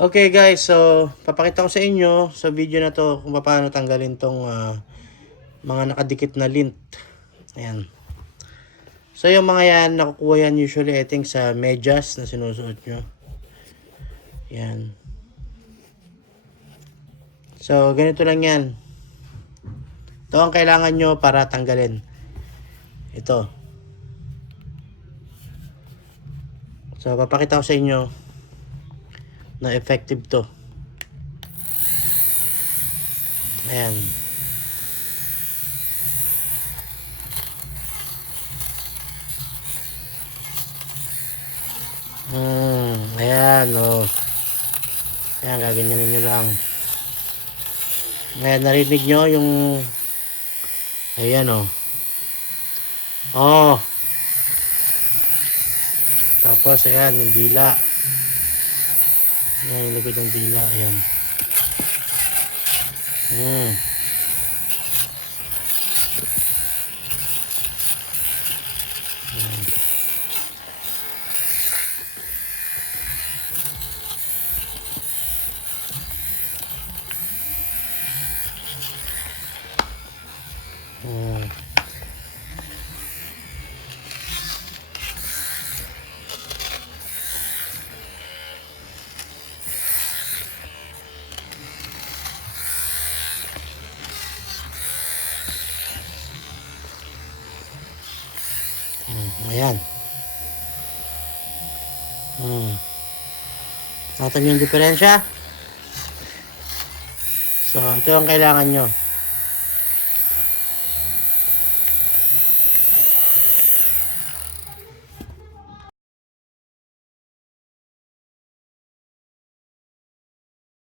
Okay guys, so papakita ko sa inyo sa video na to kung paano tanggalin tong mga nakadikit na lint. Ayan. So yung mga yan, nakukuha yan usually I think sa medyas na sinusuot nyo. Ayan. So ganito lang yan. Ito ang kailangan nyo para tanggalin. Ito. So papakita ko sa inyo na effective to. Ayan. Ayan, oh. Ayan, gaganyanin nyo lang. Ayan, narinig nyo yung ayan, oh. Oh. Tapos, ayan, yung dila. Ayan, yung lupit ng dila. Ayan. Ayan. Nakita nyo yung diferensya? So, ito ang kailangan nyo.